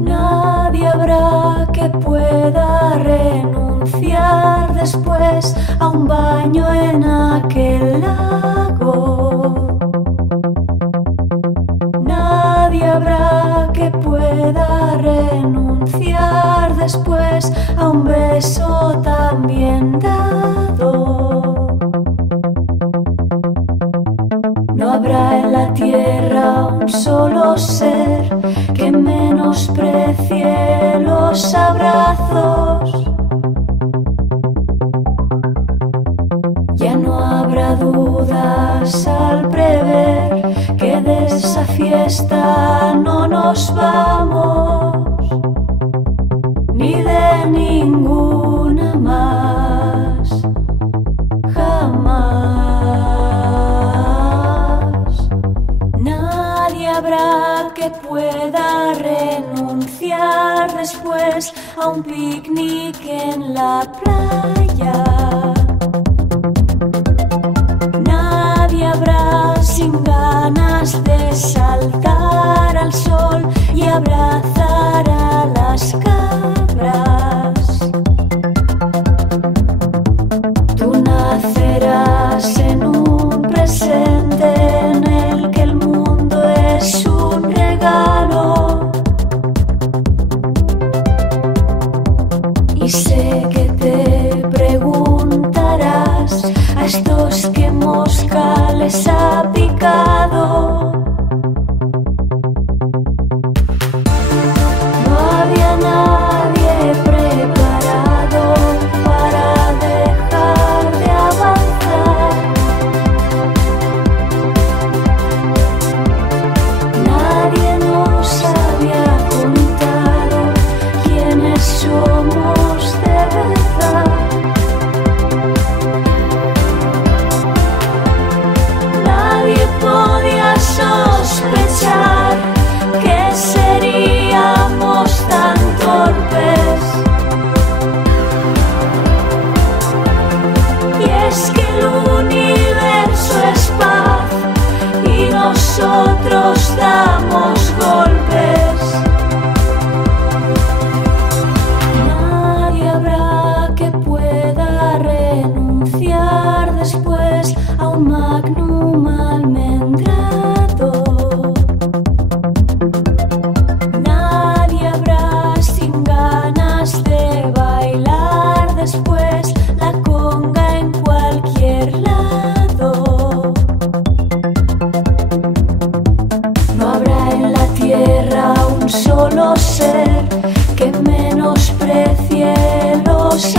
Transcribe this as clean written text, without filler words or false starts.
Nadie habrá que pueda renunciar después a un baño en aquel lago. Nadie habrá que pueda renunciar después a un beso tan bien dado. No habrá en la tierra un solo ser que menosprecie los abrazos. Ya no habrá dudas al prever que de esa fiesta no nos vamos, ni de ninguna más, jamás. Nadie habrá que pueda renunciar después a un picnic en la playa. Nadie habrá sin ganas de saltar al sol y abrazar a las cabras. Tú nacerás en un presente en el que el mundo es un regalo. Y sé que te preguntarás a estos que mosca les ha picado. No había nadie preparado para dejar de avanzar. Nadie nos había contado quiénes somos de verdad. Nadie podía sospechar que seríamos tan torpes. Y es que el universo es paz y nosotros damos golpes. Nadie habrá que pueda renunciar después a un magnum almendrado. Nadie habrá sin ganas de bailar después la conga en cualquier lado. No habrá en la tierra un solo ser que menosprecie los